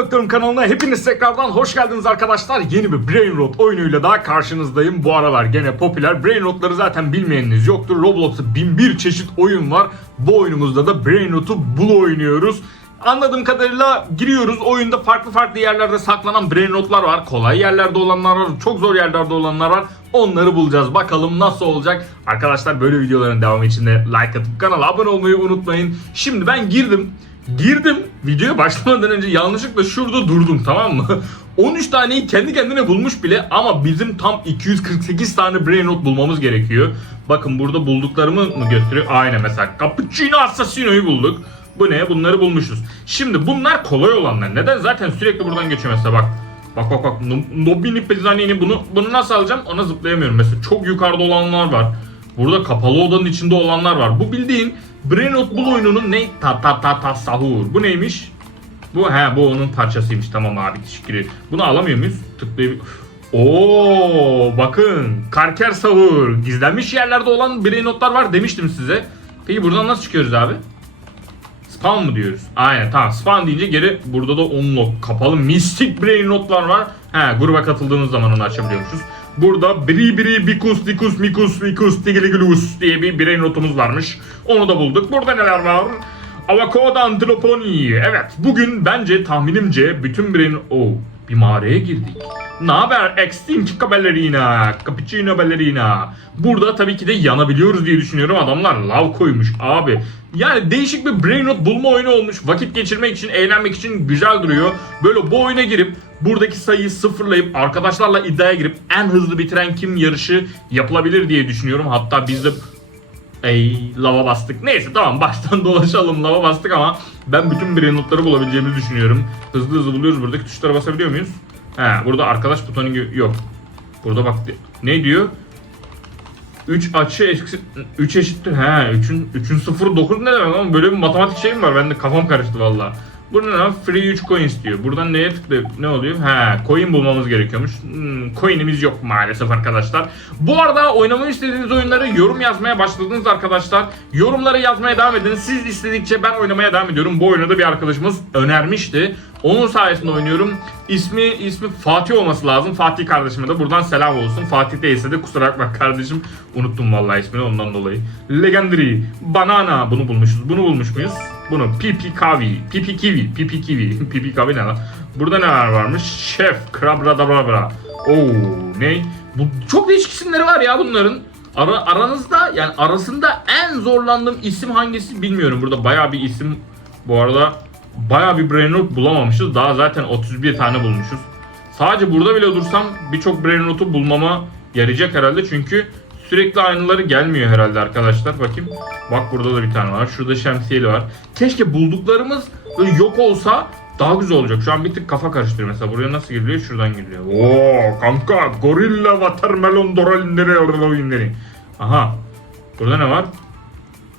Doktorum kanalına hepiniz tekrardan hoş geldiniz arkadaşlar. Yeni bir Brain Rot oyunuyla daha karşınızdayım. Bu aralar gene popüler. Brain Rot'ları zaten bilmeyeniniz yoktur. Roblox'ta bin bir çeşit oyun var. Bu oyunumuzda da Brain Rot'u bul oynuyoruz. Anladığım kadarıyla giriyoruz. Oyunda farklı farklı yerlerde saklanan brain rotlar var. Kolay yerlerde olanlar var. Çok zor yerlerde olanlar var. Onları bulacağız. Bakalım nasıl olacak. Arkadaşlar böyle videoların devamı için de like atıp kanala abone olmayı unutmayın. Şimdi ben girdim. Girdim. Videoya başlamadan önce yanlışlıkla şurada durdum tamam mı? 13 taneyi kendi kendine bulmuş bile ama bizim tam 248 tane brain rot bulmamız gerekiyor. Bakın burada bulduklarımı mı gösteriyor? Aynen mesela Cappuccino Assassino'yu bulduk. Bu ne? Bunları bulmuşuz. Şimdi bunlar kolay olanlar. Neden? Zaten sürekli buradan geçiyor mesela bak. Bak bak bak. No- Nobini Pezzanini bunu bunu nasıl alacağım? Ona zıplayamıyorum mesela. Çok yukarıda olanlar var. Burada kapalı odanın içinde olanlar var. Bu bildiğin Brain oyununun ne? Ta ta ta ta sahur. Bu neymiş? Bu he bu onun parçasıymış. Tamam abi teşekkür. Bunu alamıyor muyuz? Tıklayıp Oo bakın Karker sahur. Gizlenmiş yerlerde olan notlar var demiştim size. Peki buradan nasıl çıkıyoruz abi? Spawn mı diyoruz? Aynen tamam spawn deyince geri burada da unlock kapalı mistik brain notlar var. He gruba katıldığımız zaman onu açabiliyormuşuz. Burada biri biri bikus dikus mikus mikus tigiligulus diye bir brain notumuz varmış. Onu da bulduk. Burada neler var? Avokado antiloponi. Evet bugün bence tahminimce bütün brain... Oh bir mağaraya girdik. Ne haber Extinct Ballerina, Cappuccino Ballerina. Burada tabii ki de yanabiliyoruz diye düşünüyorum. Adamlar lav koymuş abi. Yani değişik bir brain rot bulma oyunu olmuş. Vakit geçirmek için, eğlenmek için güzel duruyor. Böyle bu oyuna girip buradaki sayıyı sıfırlayıp arkadaşlarla iddiaya girip en hızlı bitiren kim yarışı yapılabilir diye düşünüyorum. Hatta biz de Ey lava bastık. Neyse tamam baştan dolaşalım lava bastık ama ben bütün brain notları bulabileceğimizi düşünüyorum. Hızlı hızlı buluyoruz. Buradaki tuşlara basabiliyor muyuz? He burada arkadaş butonu yok. Burada bak ne diyor? 3 açı eksi 3 eşittir. He 3'ün 3'ün 0 9 ne demek ama böyle bir matematik şey mi var? Ben de kafam karıştı valla. Bu ne lan? Free 3 coin istiyor. Buradan neye tıklayıp ne oluyor? He, coin bulmamız gerekiyormuş. Hmm, coin'imiz yok maalesef arkadaşlar. Bu arada oynamayı istediğiniz oyunları yorum yazmaya başladınız arkadaşlar. Yorumları yazmaya devam edin. Siz istedikçe ben oynamaya devam ediyorum. Bu oyunu da bir arkadaşımız önermişti. Onun sayesinde oynuyorum. İsmi ismi Fatih olması lazım. Fatih kardeşime de buradan selam olsun. Fatih değilse de kusura bakma kardeşim. Unuttum vallahi ismini ondan dolayı. Legendary, Banana bunu bulmuşuz. Bunu bulmuş muyuz? Bunu Pipi Kavi, Pipi Kiwi, Pipi Kiwi, Pipi Kavi ne lan? Burada neler varmış? Şef, Krabradabra. Oo, ne? Bu çok değişik isimleri var ya bunların. Ara, aranızda yani arasında en zorlandığım isim hangisi bilmiyorum. Burada bayağı bir isim bu arada bayağı bir brain rot bulamamışız. Daha zaten 31 tane bulmuşuz. Sadece burada bile dursam birçok brain rotu bulmama yarayacak herhalde. Çünkü sürekli aynıları gelmiyor herhalde arkadaşlar. Bakayım. Bak burada da bir tane var. Şurada şemsiyeli var. Keşke bulduklarımız böyle yok olsa daha güzel olacak. Şu an bir tık kafa karıştırıyor. Mesela buraya nasıl giriliyor? Şuradan giriliyor. Oo kanka. Gorilla watermelon doralinleri oralinleri. Aha. Burada ne var?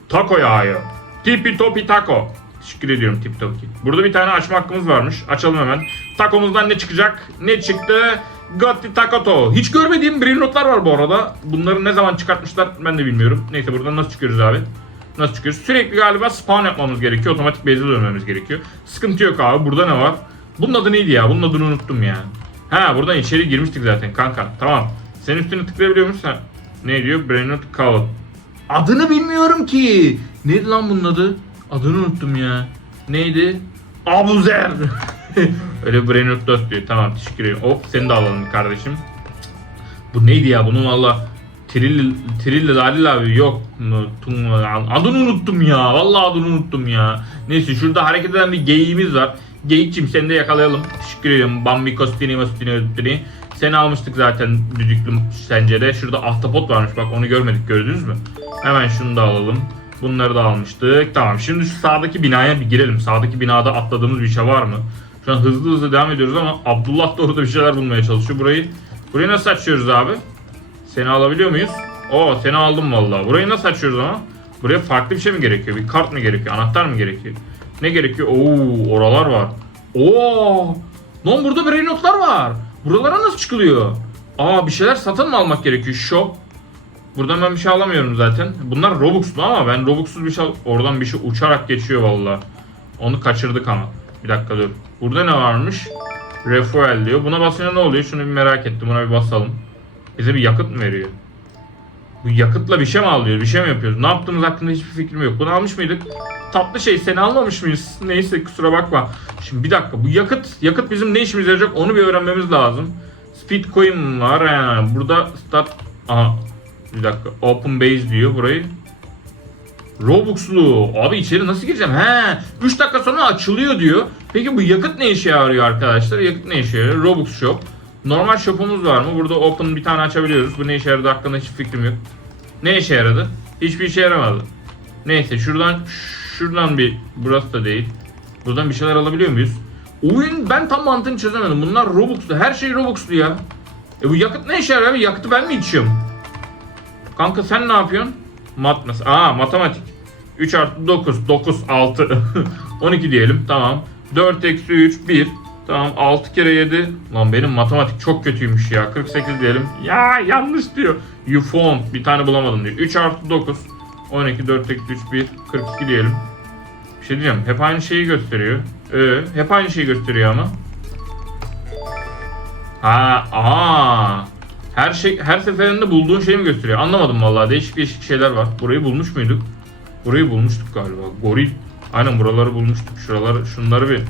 Taco yağı. Tipi topi taco. Teşekkür ediyorum Tipi topi. Burada bir tane açma hakkımız varmış. Açalım hemen. Takomuzdan ne çıkacak? Ne çıktı? Gotti Takoto. Hiç görmediğim brain var bu arada. Bunları ne zaman çıkartmışlar ben de bilmiyorum. Neyse buradan nasıl çıkıyoruz abi? Nasıl çıkıyoruz? Sürekli galiba spawn yapmamız gerekiyor. Otomatik base'e dönmemiz gerekiyor. Sıkıntı yok abi. Burada ne var? Bunun adı neydi ya? Bunun adını unuttum ya. Ha buradan içeri girmiştik zaten kanka. Tamam. Senin üstüne tıklayabiliyor musun? Ha. Ne diyor? Brain not. Adını bilmiyorum ki. Neydi lan bunun adı? Adını unuttum ya. Neydi? Abuzer. Öyle brain dost diyor. Tamam teşekkür ederim. Hop seni de alalım kardeşim. Bu neydi ya? Bunun valla Trill Trill Lalil abi yok. Adını unuttum ya. Vallahi adını unuttum ya. Neyse şurada hareket eden bir geyiğimiz var. Geyikçim seni de yakalayalım. Teşekkür ederim. Bambi Kostini Mostini Öttini. Seni almıştık zaten düdüklü sencere. Şurada ahtapot varmış bak onu görmedik gördünüz mü? Hemen şunu da alalım. Bunları da almıştık. Tamam şimdi şu sağdaki binaya bir girelim. Sağdaki binada atladığımız bir şey var mı? Şu an hızlı hızlı devam ediyoruz ama Abdullah da orada bir şeyler bulmaya çalışıyor. Burayı burayı nasıl açıyoruz abi? Seni alabiliyor muyuz? Oo seni aldım vallahi. Burayı nasıl açıyoruz ama? Buraya farklı bir şey mi gerekiyor? Bir kart mı gerekiyor? Anahtar mı gerekiyor? Ne gerekiyor? Oo oralar var. Oo! Lan burada brain notlar var. Buralara nasıl çıkılıyor? Aa bir şeyler satın mı almak gerekiyor? Shop. Buradan ben bir şey alamıyorum zaten. Bunlar Robux'lu ama ben Robux'suz bir şey oradan bir şey uçarak geçiyor vallahi. Onu kaçırdık ama. Bir dakika dur. Burada ne varmış? Refuel diyor. Buna basınca ne oluyor? Şunu bir merak ettim. Buna bir basalım. Bize bir yakıt mı veriyor? Bu yakıtla bir şey mi alıyoruz? Bir şey mi yapıyoruz? Ne yaptığımız hakkında hiçbir fikrim yok. Bunu almış mıydık? Tatlı şey seni almamış mıyız? Neyse kusura bakma. Şimdi bir dakika bu yakıt yakıt bizim ne işimize yarayacak onu bir öğrenmemiz lazım. Speed coin var yani burada start aha bir dakika open base diyor burayı. Robux'lu. Abi içeri nasıl gireceğim? He. 3 dakika sonra açılıyor diyor. Peki bu yakıt ne işe yarıyor arkadaşlar? Yakıt ne işe yarıyor? Robux shop. Normal shop'umuz var mı? Burada open bir tane açabiliyoruz. Bu ne işe yaradı hakkında hiç fikrim yok. Ne işe yaradı? Hiçbir işe yaramadı. Neyse şuradan şuradan bir burası da değil. Buradan bir şeyler alabiliyor muyuz? Oyun ben tam mantığını çözemedim. Bunlar Robux'lu. Her şey Robux'lu ya. E bu yakıt ne işe yarıyor abi? Yakıtı ben mi içiyorum? Kanka sen ne yapıyorsun? Mat mesela. Aa matematik. 3 artı 9. 9 6. 12 diyelim. Tamam. 4 eksi 3 1. Tamam 6 kere 7. Lan benim matematik çok kötüymüş ya. 48 diyelim. Ya yanlış diyor. You found. Bir tane bulamadım diyor. 3 artı 9. 12 4 eksi 3 1. 42 diyelim. Bir şey diyeceğim. Hep aynı şeyi gösteriyor. Ee, hep aynı şeyi gösteriyor ama. Ha, aa. Her şey her seferinde bulduğun şeyi mi gösteriyor? Anlamadım vallahi. Değişik değişik şeyler var. Burayı bulmuş muyduk? Burayı bulmuştuk galiba. Goril. Aynen buraları bulmuştuk. Şuraları şunları bir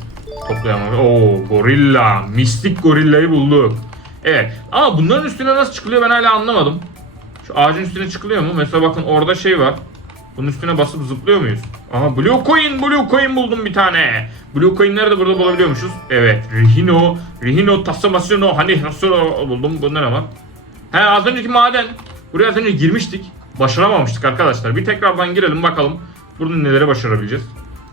toplayalım. Oo, gorilla. Mistik gorillayı bulduk. Evet. Ama bunların üstüne nasıl çıkılıyor ben hala anlamadım. Şu ağacın üstüne çıkılıyor mu? Mesela bakın orada şey var. Bunun üstüne basıp zıplıyor muyuz? Aha Blue Coin, Blue Coin buldum bir tane. Blue Coin'leri de burada bulabiliyormuşuz. Evet, Rihino, Rihino Tassamasino, hani nasıl buldum. Bunda ne var? He az önceki maden. Buraya az önce girmiştik. Başaramamıştık arkadaşlar. Bir tekrardan girelim bakalım. Burada neleri başarabileceğiz.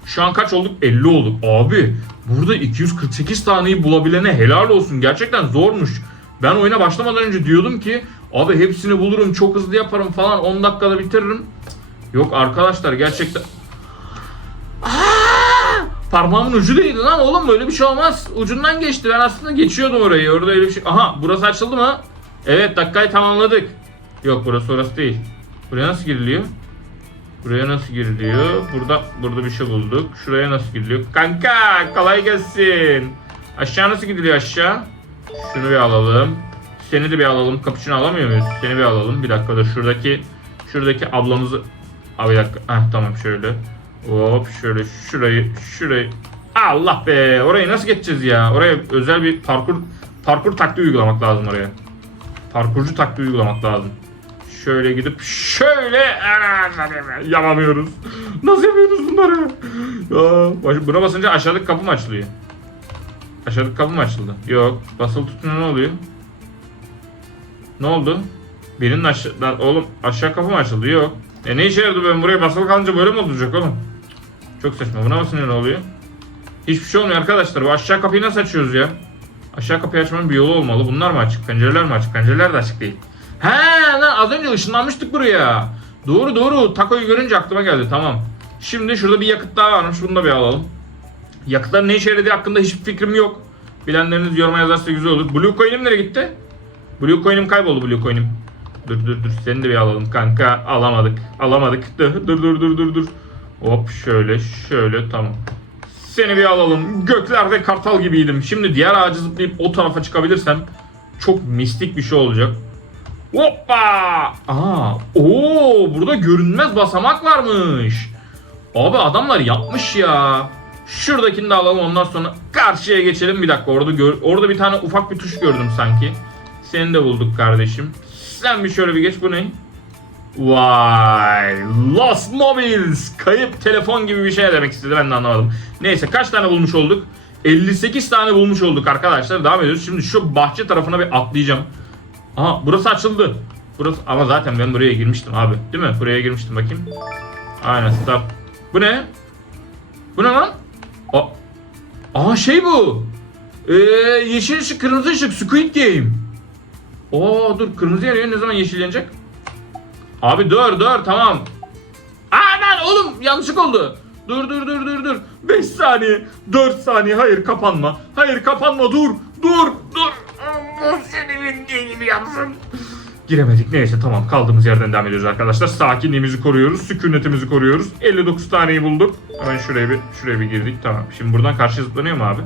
Şu an kaç olduk? 50 olduk. Abi burada 248 taneyi bulabilene helal olsun. Gerçekten zormuş. Ben oyuna başlamadan önce diyordum ki abi hepsini bulurum çok hızlı yaparım falan 10 dakikada bitiririm. Yok arkadaşlar gerçekten! Parmağımın ucu değdi lan oğlum böyle bir şey olmaz. Ucundan geçti. Ben aslında geçiyordum orayı. Orada öyle bir şey. Aha burası açıldı mı? Evet dakikayı tamamladık. Yok burası orası değil. Buraya nasıl giriliyor? Buraya nasıl giriliyor? Burada burada bir şey bulduk. Şuraya nasıl giriliyor? Kanka kolay gelsin. Aşağı nasıl gidiliyor aşağı? Şunu bir alalım. Seni de bir alalım. Kapıçını alamıyor muyuz? Seni bir alalım. Bir dakika da şuradaki şuradaki ablamızı Abi dakika. Heh, tamam şöyle. Hop şöyle şurayı şurayı. Allah be. Orayı nasıl geçeceğiz ya? Oraya özel bir parkur parkur taktiği uygulamak lazım oraya. Parkurcu taktiği uygulamak lazım. Şöyle gidip şöyle yapamıyoruz. Nasıl yapıyoruz bunları? Ya, buna basınca aşağıdaki kapı mı açılıyor? Aşağıdaki kapı mı açıldı? Yok. Basılı tutunca ne oluyor? Ne oldu? Birinin aşağı... Oğlum aşağı kapı mı açıldı? Yok. E ne işe yaradı ben buraya basılı kalınca böyle mi olacak oğlum? Çok saçma. Buna basınca ne oluyor? Hiçbir şey olmuyor arkadaşlar. Bu aşağı kapıyı nasıl açıyoruz ya? Aşağı kapıyı açmanın bir yolu olmalı. Bunlar mı açık? Pencereler mi açık? Pencereler de açık değil. He lan az önce ışınlanmıştık buraya. Doğru doğru. Takoyu görünce aklıma geldi. Tamam. Şimdi şurada bir yakıt daha varmış. Bunu da bir alalım. Yakıtların ne işe yaradığı hakkında hiçbir fikrim yok. Bilenleriniz yoruma yazarsa güzel olur. Blue Coin'im nereye gitti? Blue Coin'im kayboldu Blue Coin'im. Dur dur dur seni de bir alalım kanka. Alamadık. Alamadık. Dur dur dur dur dur. Hop şöyle şöyle tamam. Seni bir alalım. Göklerde kartal gibiydim. Şimdi diğer ağacı zıplayıp o tarafa çıkabilirsem çok mistik bir şey olacak. Hoppa! Aa, oo, burada görünmez basamak varmış. Abi adamlar yapmış ya. Şuradakini de alalım ondan sonra karşıya geçelim bir dakika. Orada gör, orada bir tane ufak bir tuş gördüm sanki. Seni de bulduk kardeşim. Sen bir şöyle bir geç bu ne? Vay Lost Mobiles kayıp telefon gibi bir şey demek istedi ben de anlamadım. Neyse kaç tane bulmuş olduk? 58 tane bulmuş olduk arkadaşlar. Devam ediyoruz. Şimdi şu bahçe tarafına bir atlayacağım. Aha burası açıldı. Burası ama zaten ben buraya girmiştim abi. Değil mi? Buraya girmiştim bakayım. Aynen stop. Bu ne? Bu ne lan? Aa, Aa şey bu. Ee, yeşil ışık, kırmızı ışık, Squid Game. Oo dur kırmızı yanıyor ne zaman yeşillenecek? Abi dur dur tamam. Aa oğlum yanlışlık oldu. Dur dur dur dur dur. 5 saniye, 4 saniye. Hayır kapanma. Hayır kapanma dur. Dur dur. Allah seni bildiği gibi yapsın. Giremedik neyse tamam kaldığımız yerden devam ediyoruz arkadaşlar. Sakinliğimizi koruyoruz, sükunetimizi koruyoruz. 59 taneyi bulduk. Hemen şuraya bir şuraya bir girdik tamam. Şimdi buradan karşı zıplanıyor mu abi?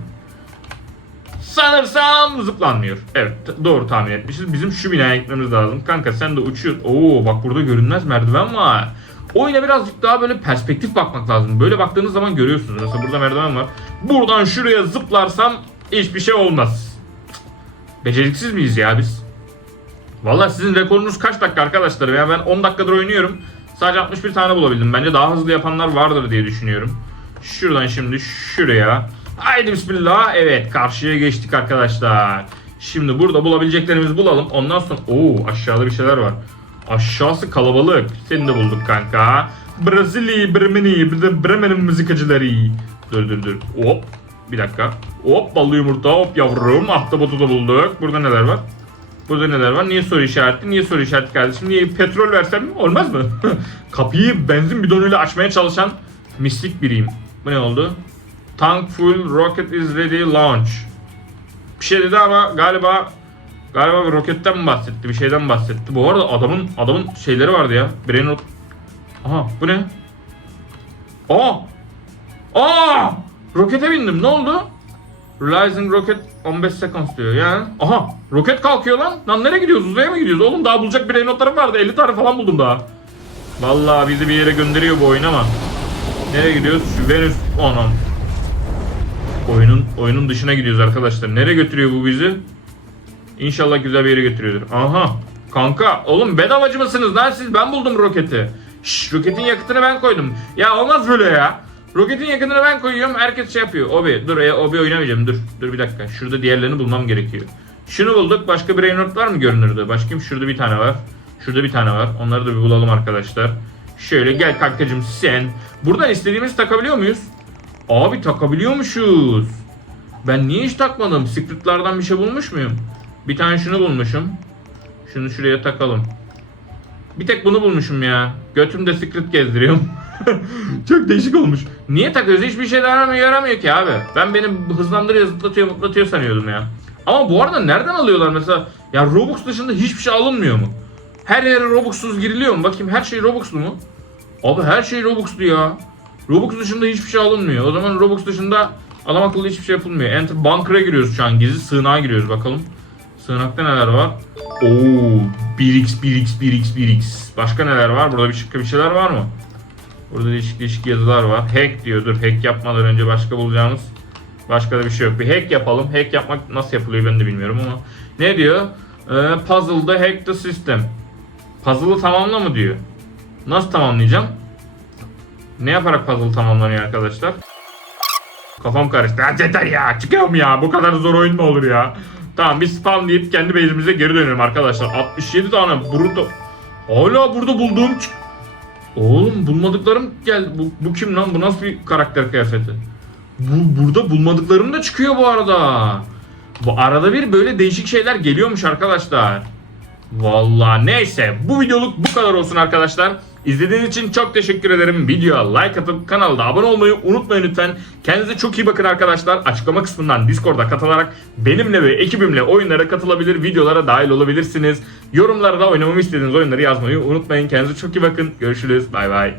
Sanırsam zıplanmıyor. Evet doğru tahmin etmişiz. Bizim şu binaya gitmemiz lazım. Kanka sen de uçuyorsun. Oo bak burada görünmez merdiven var. Oyuna birazcık daha böyle perspektif bakmak lazım. Böyle baktığınız zaman görüyorsunuz. Mesela burada merdiven var. Buradan şuraya zıplarsam hiçbir şey olmaz. Beceriksiz miyiz ya biz? Valla sizin rekorunuz kaç dakika arkadaşlar? Ya ben 10 dakikadır oynuyorum. Sadece 61 tane bulabildim. Bence daha hızlı yapanlar vardır diye düşünüyorum. Şuradan şimdi şuraya. Haydi bismillah. Evet karşıya geçtik arkadaşlar. Şimdi burada bulabileceklerimizi bulalım. Ondan sonra... Oo aşağıda bir şeyler var. Aşağısı kalabalık. Seni de bulduk kanka. Brezilya, Bremeni, Bremen'in müzikacıları. Dur dur dur. Hop. Bir dakika. Hop ballı yumurta hop yavrum. Ahtapotu da bulduk. Burada neler var? Burada neler var? Niye soru işareti? Niye soru işareti kardeşim? Niye petrol versem olmaz mı? Kapıyı benzin bidonuyla açmaya çalışan mislik biriyim. Bu ne oldu? Tank full rocket is ready launch. Bir şey dedi ama galiba galiba bir roketten mi bahsetti? Bir şeyden bahsetti. Bu arada adamın adamın şeyleri vardı ya. Brain rot. Aha bu ne? Aa! Aa! Rokete bindim. Ne oldu? Realizing rocket 15 seconds diyor yani. Aha roket kalkıyor lan. Lan nereye gidiyoruz? Uzaya mı gidiyoruz? Oğlum daha bulacak brain notlarım vardı. 50 tane falan buldum daha. Vallahi bizi bir yere gönderiyor bu oyun ama. Nereye gidiyoruz? Şu Venüs anam. Oyunun oyunun dışına gidiyoruz arkadaşlar. Nereye götürüyor bu bizi? İnşallah güzel bir yere götürüyordur. Aha. Kanka oğlum bedavacı mısınız lan siz? Ben buldum roketi. Şş, roketin yakıtını ben koydum. Ya olmaz böyle ya. Roketin yakıtını ben koyuyorum. Herkes şey yapıyor. Obi dur e, Obi oynamayacağım. Dur. Dur bir dakika. Şurada diğerlerini bulmam gerekiyor. Şunu bulduk. Başka bir Reynolds var mı görünürde? Başka şurada bir tane var. Şurada bir tane var. Onları da bir bulalım arkadaşlar. Şöyle gel kankacım sen. Buradan istediğimizi takabiliyor muyuz? Abi takabiliyormuşuz. Ben niye hiç takmadım? Secret'lardan bir şey bulmuş muyum? Bir tane şunu bulmuşum. Şunu şuraya takalım. Bir tek bunu bulmuşum ya. Götümde secret gezdiriyorum. Çok değişik olmuş. Niye takıyoruz? Hiçbir şey yaramıyor, yaramıyor ki abi. Ben beni hızlandırıyor, zıplatıyor, mutlatıyor sanıyordum ya. Ama bu arada nereden alıyorlar mesela? Ya Robux dışında hiçbir şey alınmıyor mu? Her yere Robux'suz giriliyor mu? Bakayım her şey Robux'lu mu? Abi her şey Robux'lu ya. Robux dışında hiçbir şey alınmıyor. O zaman Robux dışında adam akıllı hiçbir şey yapılmıyor. Enter bunker'a giriyoruz şu an. Gizli sığınağa giriyoruz bakalım. Sığınakta neler var? Oo, 1x 1x 1x 1x. Başka neler var? Burada bir şıkkı bir şeyler var mı? Burada değişik değişik yazılar var. Hack diyor. Hack yapmadan önce başka bulacağımız başka da bir şey yok. Bir hack yapalım. Hack yapmak nasıl yapılıyor ben de bilmiyorum ama. Ne diyor? Ee, puzzle'da hack the system. Puzzle'ı tamamla mı diyor. Nasıl tamamlayacağım? Ne yaparak puzzle tamamlanıyor arkadaşlar? Kafam karıştı. Yeter ya. Çıkıyorum ya. Bu kadar zor oyun mu olur ya? Tamam biz spam deyip kendi base'imize geri dönelim arkadaşlar. 67 tane bruto. Hala burada bulduğum Oğlum bulmadıklarım gel. Bu, bu kim lan? Bu nasıl bir karakter kıyafeti? Bu, burada bulmadıklarım da çıkıyor bu arada. Bu arada bir böyle değişik şeyler geliyormuş arkadaşlar. Vallahi neyse bu videoluk bu kadar olsun arkadaşlar. İzlediğiniz için çok teşekkür ederim. Videoya like atıp kanala da abone olmayı unutmayın lütfen. Kendinize çok iyi bakın arkadaşlar. Açıklama kısmından Discord'a katılarak benimle ve ekibimle oyunlara katılabilir, videolara dahil olabilirsiniz. Yorumlara da oynamamı istediğiniz oyunları yazmayı unutmayın. Kendinize çok iyi bakın. Görüşürüz. Bay bay.